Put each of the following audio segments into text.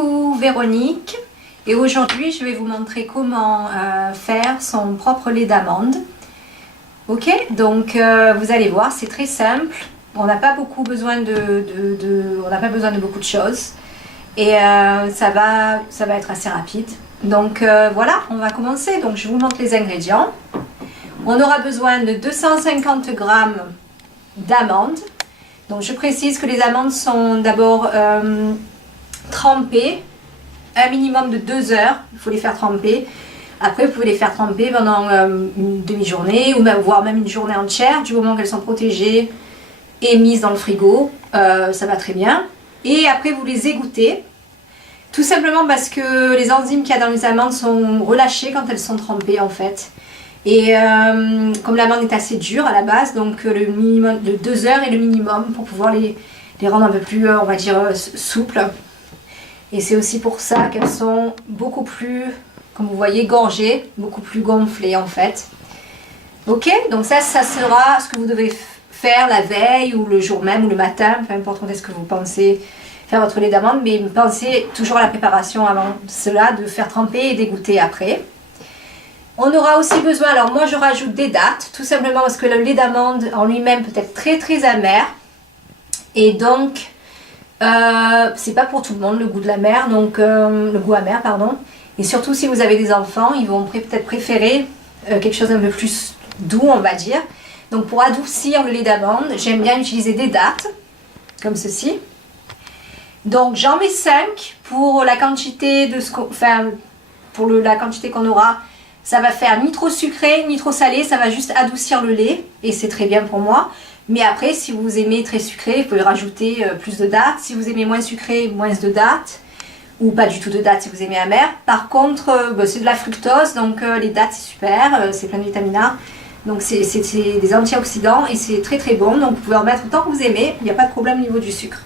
Coucou Véronique, et aujourd'hui je vais vous montrer comment faire son propre lait d'amande. Ok, donc vous allez voir, c'est très simple, on n'a pas beaucoup besoin on n'a pas besoin de beaucoup de choses et ça va être assez rapide. Donc voilà, on va commencer. Donc je vous montre les ingrédients. On aura besoin de 250 g d'amandes. Donc je précise que les amandes sont d'abord trempées un minimum de 2 heures. Il faut les faire tremper. Après vous pouvez les faire tremper pendant une demi-journée ou même, voire même une journée entière. Du moment qu'elles sont protégées et mises dans le frigo, ça va très bien. Et après vous les égouttez. Tout simplement parce que les enzymes qu'il y a dans les amandes sont relâchées quand elles sont trempées en fait. Et comme l'amande est assez dure à la base, donc le minimum de 2 heures est le minimum pour pouvoir les rendre un peu plus, on va dire, souples. Et c'est aussi pour ça qu'elles sont beaucoup plus, comme vous voyez, gorgées, beaucoup plus gonflées en fait. Ok, donc ça sera ce que vous devez faire la veille ou le jour même ou le matin, peu importe quand est-ce que vous pensez faire votre lait d'amande, mais pensez toujours à la préparation avant cela, de faire tremper et d'égoutter après. On aura aussi besoin, alors moi je rajoute des dattes, tout simplement parce que le lait d'amande en lui-même peut être très très amer. Et donc, c'est pas pour tout le monde le goût de la mer, donc le goût amer, pardon. Et surtout si vous avez des enfants, ils vont peut-être préférer quelque chose d'un peu plus doux, on va dire. Donc pour adoucir le lait d'amande, j'aime bien utiliser des dattes, comme ceci. Donc j'en mets 5 pour la quantité de ce qu'on, enfin, pour la quantité qu'on aura. Ça va faire ni trop sucré, ni trop salé, ça va juste adoucir le lait et c'est très bien pour moi. Mais après, si vous aimez très sucré, vous pouvez rajouter plus de dattes. Si vous aimez moins sucré, moins de dattes. Ou pas du tout de dattes si vous aimez amer. Par contre, c'est de la fructose, donc les dattes c'est super, c'est plein de vitamine A. Donc c'est des antioxydants et c'est très très bon. Donc vous pouvez en mettre autant que vous aimez, il n'y a pas de problème au niveau du sucre.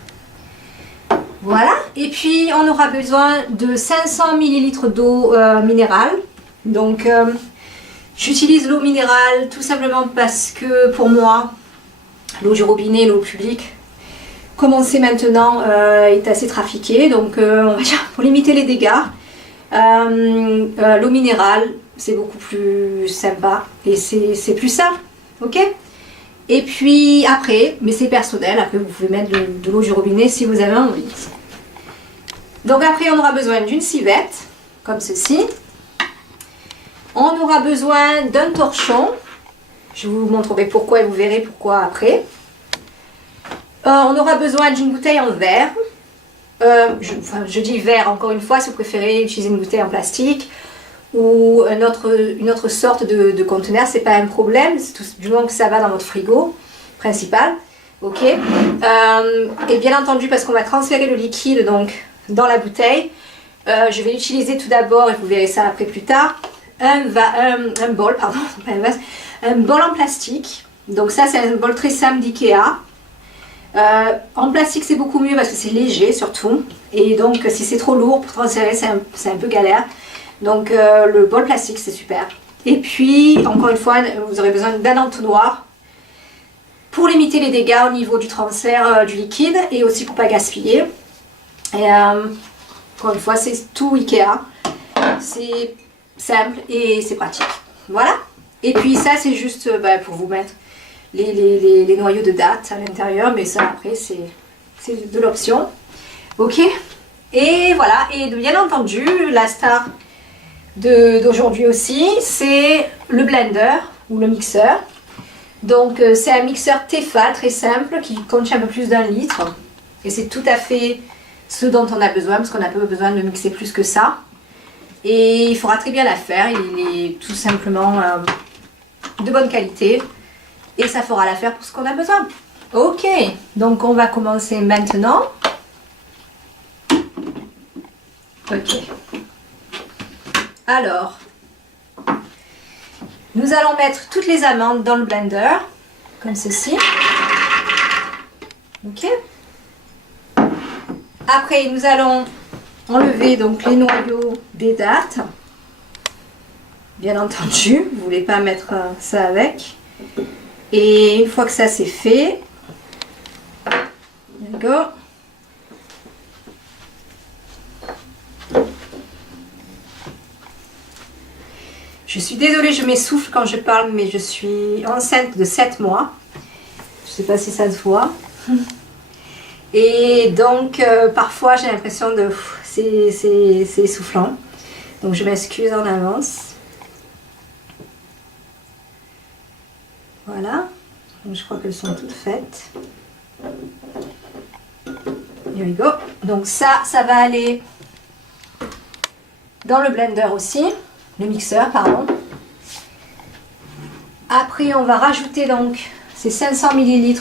Voilà, et puis on aura besoin de 500 ml d'eau minérale. Donc j'utilise l'eau minérale tout simplement parce que pour moi, l'eau du robinet, l'eau publique, comme on sait maintenant, est assez trafiquée. Donc on va dire, pour limiter les dégâts, l'eau minérale, c'est beaucoup plus sympa et c'est plus simple, ok? Et puis après, mais c'est personnel, après vous pouvez mettre de l'eau du robinet si vous avez envie. Donc après on aura besoin d'une civette, comme ceci. On aura besoin d'un torchon. Je vous montrerai pourquoi et vous verrez pourquoi après. On aura besoin d'une bouteille en verre. Je dis verre encore une fois, si vous préférez utiliser une bouteille en plastique ou une autre sorte de conteneur, c'est pas un problème, du moment que ça va dans votre frigo principal. Ok. Et bien entendu, parce qu'on va transférer le liquide donc dans la bouteille, je vais utiliser tout d'abord, et vous verrez ça après plus tard, un bol, pardon, pas un vase, un bol en plastique. Donc ça c'est un bol très simple d'Ikea. En plastique c'est beaucoup mieux parce que c'est léger surtout. Et donc si c'est trop lourd pour transférer c'est un peu galère. Donc le bol plastique c'est super. Et puis encore une fois vous aurez besoin d'un entonnoir pour limiter les dégâts au niveau du transfert du liquide et aussi pour pas gaspiller. Et encore une fois c'est tout Ikea. C'est simple et c'est pratique. Voilà. Et puis ça c'est juste pour vous mettre les noyaux de dattes à l'intérieur, mais ça après c'est de l'option. Ok. Et voilà. Et bien entendu la star d'aujourd'hui aussi c'est le blender ou le mixeur. Donc c'est un mixeur Tefal très simple qui contient un peu plus d'1 litre et c'est tout à fait ce dont on a besoin parce qu'on n'a pas besoin de mixer plus que ça. Et il faudra très bien la faire, il est tout simplement de bonne qualité et ça fera l'affaire pour ce qu'on a besoin. Ok, donc on va commencer maintenant. Ok. Alors, nous allons mettre toutes les amandes dans le blender, comme ceci. Ok. Après, nous allons enlever donc les noyaux des dattes. Bien entendu, vous ne voulez pas mettre ça avec. Et une fois que ça c'est fait, d'accord, Je suis désolée, je m'essouffle quand je parle, mais je suis enceinte de 7 mois. Je ne sais pas si ça se voit. Et donc, parfois, j'ai l'impression de... C'est essoufflant. Donc, je m'excuse en avance. Voilà. Donc, je crois qu'elles sont toutes faites. Here we go. Donc, ça va aller dans le blender aussi. Le mixeur, pardon. Après, on va rajouter donc ces 500 ml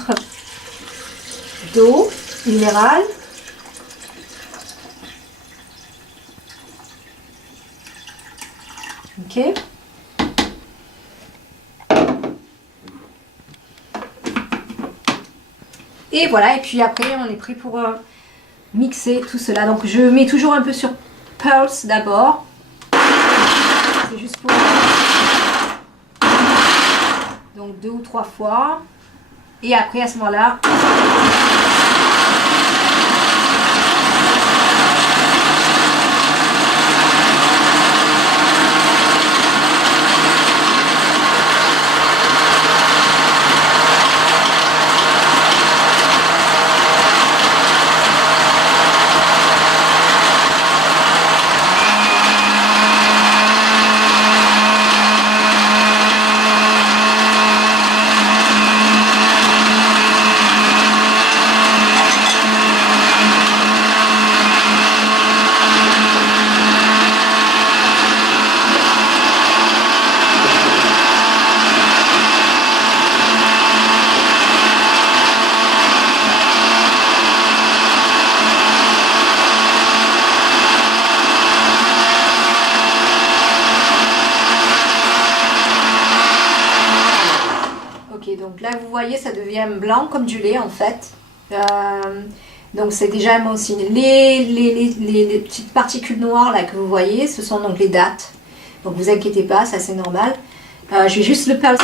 d'eau minérale. Ok. Et voilà, et puis après, on est prêt pour mixer tout cela. Donc, je mets toujours un peu sur Pulse d'abord. C'est juste pour... Donc 2 ou 3 fois. Et après à ce moment-là... Donc là, vous voyez, ça devient blanc comme du lait en fait. Donc c'est déjà un bon signe. Les petites particules noires là que vous voyez, ce sont donc les dates. Donc vous inquiétez pas, ça c'est normal. Je vais juste le pulser.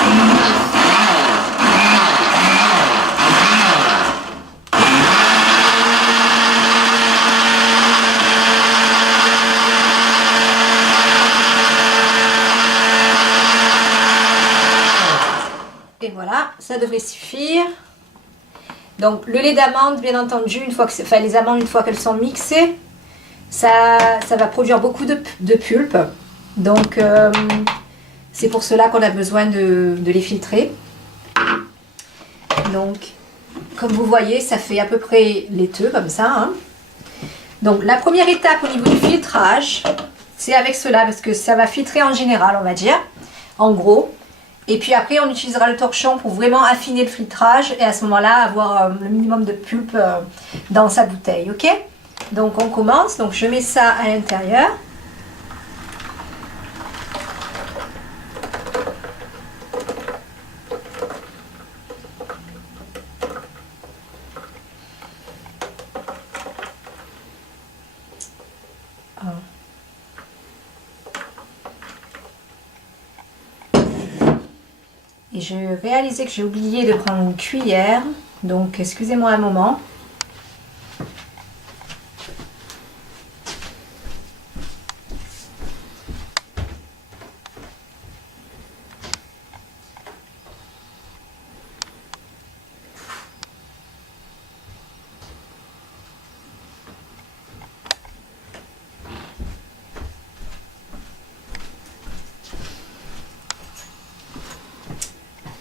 Et voilà, ça devrait suffire. Donc le lait d'amande, bien entendu, les amandes, une fois qu'elles sont mixées, ça va produire beaucoup de pulpe. Donc c'est pour cela qu'on a besoin de les filtrer. Donc comme vous voyez, ça fait à peu près laiteux comme ça. Hein. Donc la première étape au niveau du filtrage, c'est avec cela, parce que ça va filtrer en général, on va dire, en gros. Et puis après, on utilisera le torchon pour vraiment affiner le filtrage et à ce moment-là, avoir le minimum de pulpe dans sa bouteille, ok? Donc on commence, donc je mets ça à l'intérieur. Et je réalisais que j'ai oublié de prendre une cuillère, donc excusez-moi un moment.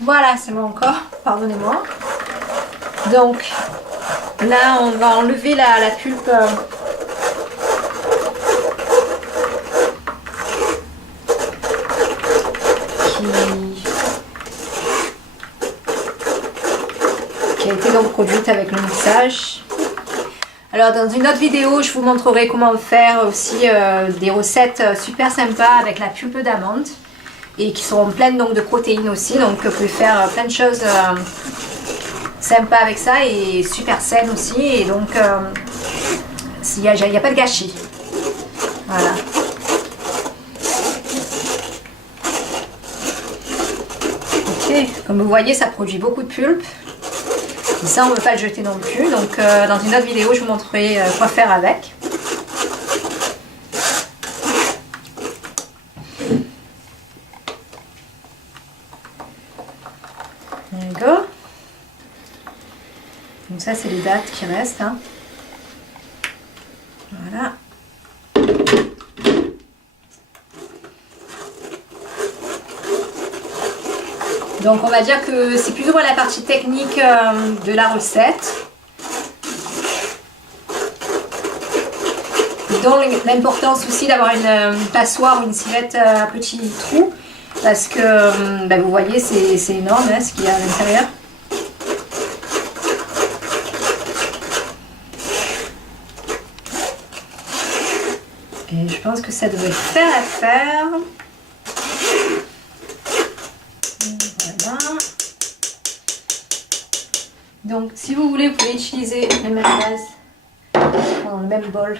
Voilà, c'est bon encore, pardonnez-moi. Donc là, on va enlever la pulpe qui a été donc produite avec le mixage. Alors dans une autre vidéo, je vous montrerai comment faire aussi des recettes super sympas avec la pulpe d'amande. Et qui seront pleines donc de protéines aussi, donc vous pouvez faire plein de choses sympas avec ça et super saines aussi, et donc il n'y a pas de gâchis. Voilà. Ok, comme vous voyez, ça produit beaucoup de pulpe. Et ça, on ne veut pas le jeter non plus, donc dans une autre vidéo, je vous montrerai quoi faire avec. Donc ça c'est les dates qui restent. Hein. Voilà. Donc on va dire que c'est plus ou moins la partie technique de la recette. Donc l'importance aussi d'avoir une passoire ou une civette à petit trou. Parce que ben, vous voyez c'est énorme hein, ce qu'il y a à l'intérieur. Et je pense que ça devrait faire l'affaire. Voilà. Donc si vous voulez, vous pouvez utiliser les mêmes bases dans le même bol.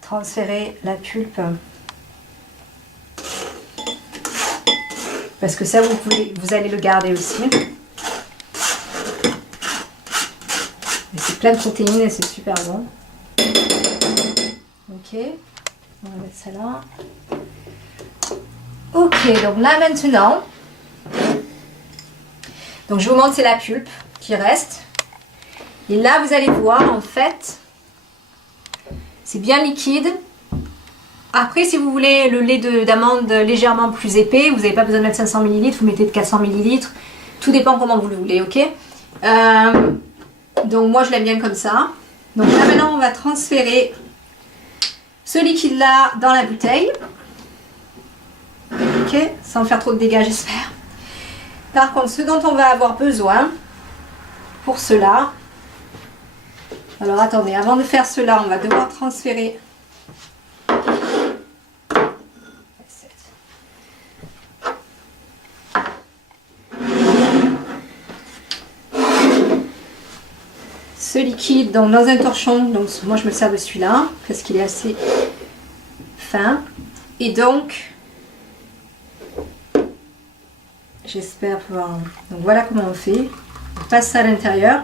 Transférer la pulpe. Parce que ça, vous allez le garder aussi. C'est plein de protéines et c'est super bon. Ok, on va mettre ça là. Ok, donc là maintenant, donc je vous montre, c'est la pulpe qui reste. Et là, vous allez voir, en fait, c'est bien liquide. Après, si vous voulez le lait d'amande légèrement plus épais, vous n'avez pas besoin de mettre 500 ml, vous mettez de 400 ml. Tout dépend comment vous le voulez, ok? Donc moi, je l'aime bien comme ça. Donc là, maintenant, on va transférer ce liquide-là dans la bouteille. Ok? Sans faire trop de dégâts, j'espère. Par contre, ce dont on va avoir besoin pour cela... Alors, attendez, avant de faire cela, on va devoir transférer... ce liquide donc dans un torchon. Donc moi je me sers de celui-là parce qu'il est assez fin et donc j'espère pouvoir... Donc voilà comment on fait. On passe ça à l'intérieur.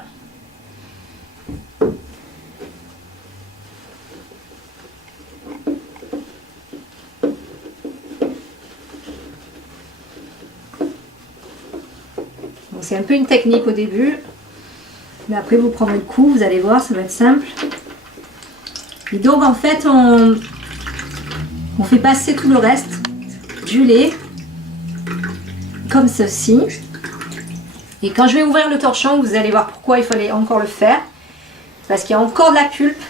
Bon, c'est un peu une technique au début. Mais après vous prendrez le coup, vous allez voir, ça va être simple. Et donc en fait on fait passer tout le reste du lait comme ceci. Et quand je vais ouvrir le torchon, vous allez voir pourquoi il fallait encore le faire. Parce qu'il y a encore de la pulpe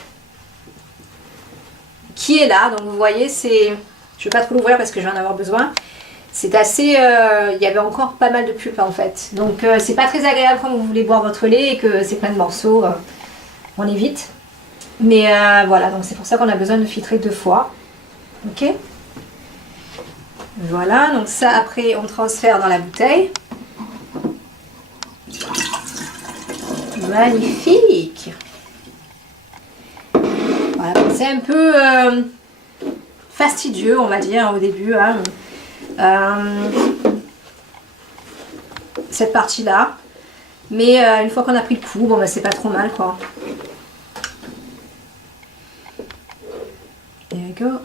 qui est là. Donc vous voyez, c'est... Je ne vais pas trop l'ouvrir parce que je vais en avoir besoin. C'est assez... il y avait encore pas mal de pulpe en fait. Donc c'est pas très agréable quand vous voulez boire votre lait et que c'est plein de morceaux. On évite. Mais voilà, donc c'est pour ça qu'on a besoin de filtrer 2 fois. Ok? Voilà, donc ça après on transfère dans la bouteille. Magnifique! Voilà, c'est un peu fastidieux on va dire au début. Hein. Cette partie là mais une fois qu'on a pris le coup, bon bah c'est pas trop mal quoi. There we go.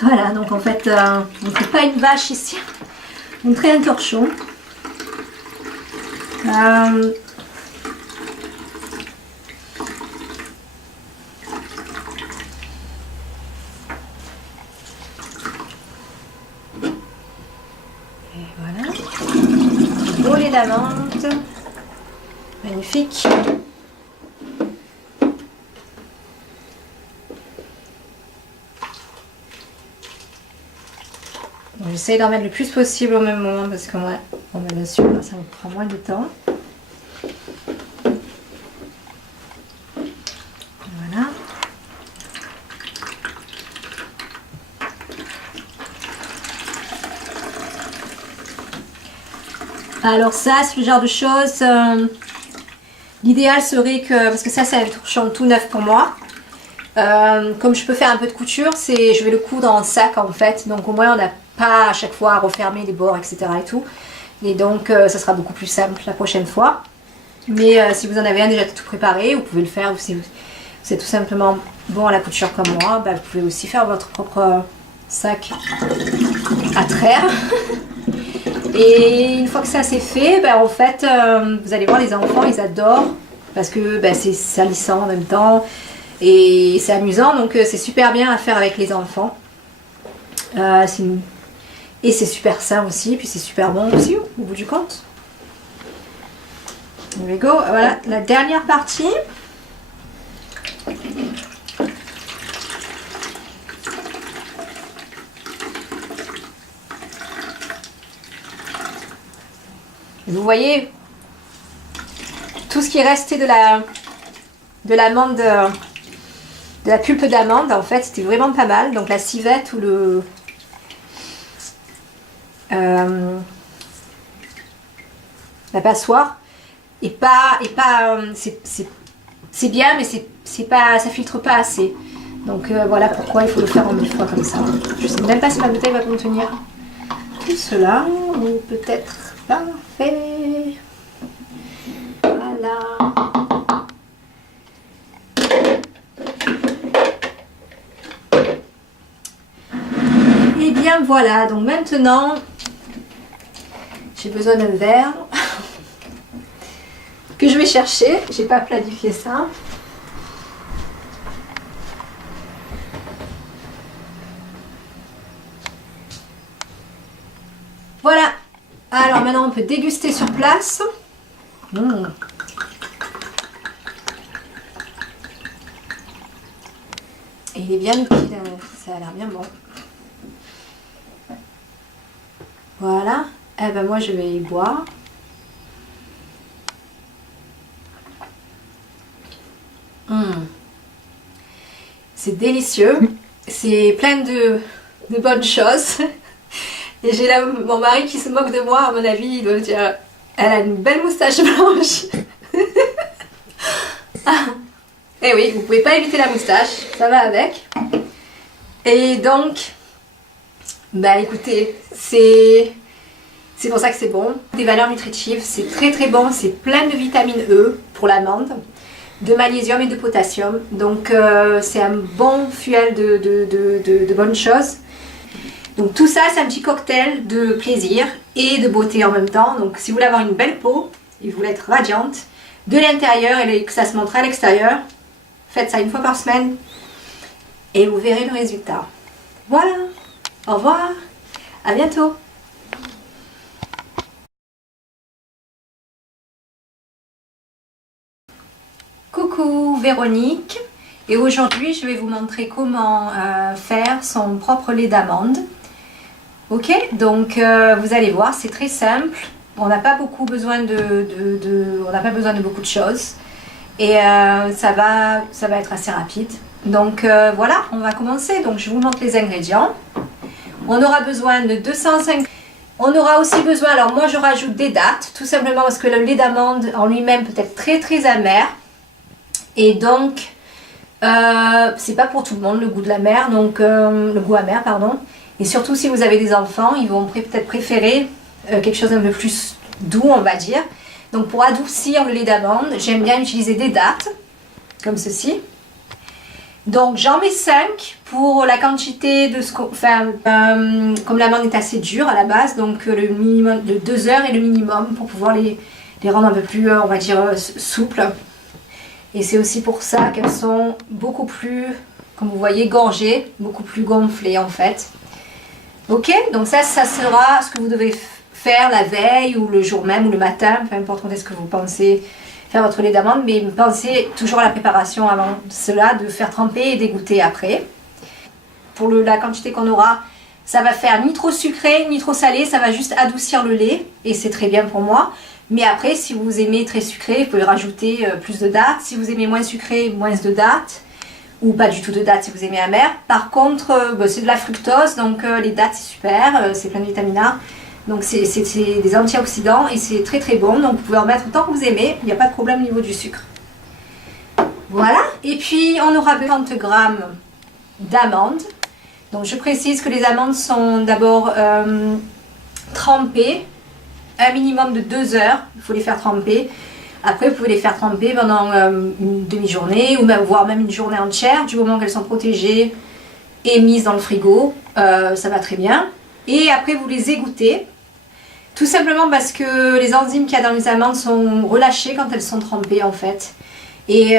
Voilà, donc en fait, on ne fait pas une vache ici, on traite un torchon. Et voilà, beau lait d'amande, magnifique. J'essaie d'en mettre le plus possible au même moment parce que moi, bon, bien sûr, ça me prend moins de temps. Voilà. Alors ça, c'est le genre de choses. L'idéal serait que, parce que ça, c'est un torchon tout neuf pour moi. Comme je peux faire un peu de couture, je vais le coudre en sac en fait. Donc au moins, on n'a pas à chaque fois à refermer les bords, etc. et tout. Et donc, ça sera beaucoup plus simple la prochaine fois. Mais si vous en avez un déjà tout préparé, vous pouvez le faire. Ou si vous êtes tout simplement bon à la couture comme moi, bah, vous pouvez aussi faire votre propre sac à traire. Et une fois que ça c'est fait, bah, en fait, vous allez voir les enfants, ils adorent parce que bah, c'est salissant en même temps et c'est amusant, donc c'est super bien à faire avec les enfants. Et c'est super sain aussi, puis c'est super bon aussi au bout du compte. Here we go. Voilà la dernière partie. Vous voyez tout ce qui est resté de l'amande, de la pulpe d'amande, en fait, c'était vraiment pas mal. Donc la civette ou le la passoire est pas c'est bien, mais c'est pas, ça filtre pas assez. Donc voilà pourquoi il faut le faire en 1000 fois comme ça. Je sais même pas si ma bouteille va contenir tout cela, ou peut-être. Parfait. Voilà. Et bien voilà, donc maintenant j'ai besoin d'un verre que je vais chercher. J'ai pas planifié ça. Voilà. Alors maintenant on peut déguster sur place. Et il est bien liquide, ça a l'air bien bon. Voilà. Eh ben moi je vais y boire. C'est délicieux. C'est plein de bonnes choses. Et j'ai là mon mari qui se moque de moi, à mon avis, il doit dire elle a une belle moustache blanche. Et oui, vous pouvez pas éviter la moustache, ça va avec. Et donc, bah écoutez, c'est pour ça que c'est bon. Des valeurs nutritives, c'est très très bon, c'est plein de vitamine E pour l'amande, de magnésium et de potassium. Donc c'est un bon fuel de bonnes choses. Donc tout ça, c'est un petit cocktail de plaisir et de beauté en même temps. Donc si vous voulez avoir une belle peau et vous voulez être radiante de l'intérieur et que ça se montre à l'extérieur, faites ça une fois par semaine et vous verrez le résultat. Voilà, au revoir, à bientôt. Coucou Véronique, et aujourd'hui je vais vous montrer comment faire son propre lait d'amande. Ok, donc vous allez voir, c'est très simple. On n'a pas beaucoup besoin on n'a pas besoin de beaucoup de choses et ça va être assez rapide. Donc voilà, on va commencer. Donc je vous montre les ingrédients. On aura besoin de 250. On aura aussi besoin, alors moi je rajoute des dattes, tout simplement parce que le lait d'amande en lui-même peut être très très amer. Et donc c'est pas pour tout le monde le goût de la mer, donc le goût amer, pardon. Et surtout si vous avez des enfants, ils vont peut-être préférer quelque chose d'un peu plus doux, on va dire. Donc pour adoucir le lait d'amande, j'aime bien utiliser des dattes, comme ceci. Donc j'en mets 5 pour la quantité de ce qu'on... Enfin, comme l'amande est assez dure à la base, donc le minimum de 2 heures est le minimum pour pouvoir les rendre un peu plus, on va dire, souples. Et c'est aussi pour ça qu'elles sont beaucoup plus, comme vous voyez, gorgées, beaucoup plus gonflées en fait. Ok, donc ça sera ce que vous devez faire la veille ou le jour même ou le matin, peu importe quand est-ce que vous pensez faire votre lait d'amande, mais pensez toujours à la préparation avant cela, de faire tremper et d'égoutter après. Pour la quantité qu'on aura, ça va faire ni trop sucré ni trop salé, ça va juste adoucir le lait et c'est très bien pour moi. Mais après, si vous aimez très sucré, vous pouvez rajouter plus de dattes. Si vous aimez moins sucré, moins de dattes. Ou pas du tout de dattes si vous aimez amer. Par contre, c'est de la fructose, donc les dattes c'est super, c'est plein de vitamine A. Donc c'est des antioxydants et c'est très très bon. Donc vous pouvez en mettre autant que vous aimez, il n'y a pas de problème au niveau du sucre. Voilà, et puis on aura 50 g d'amandes. Donc je précise que les amandes sont d'abord trempées, un minimum de 2 heures, il faut les faire tremper. Après, vous pouvez les faire tremper pendant une demi-journée ou même, voire même une journée entière, du moment qu'elles sont protégées et mises dans le frigo. Ça va très bien. Et après, vous les égouttez. Tout simplement parce que les enzymes qu'il y a dans les amandes sont relâchées quand elles sont trempées en fait. Et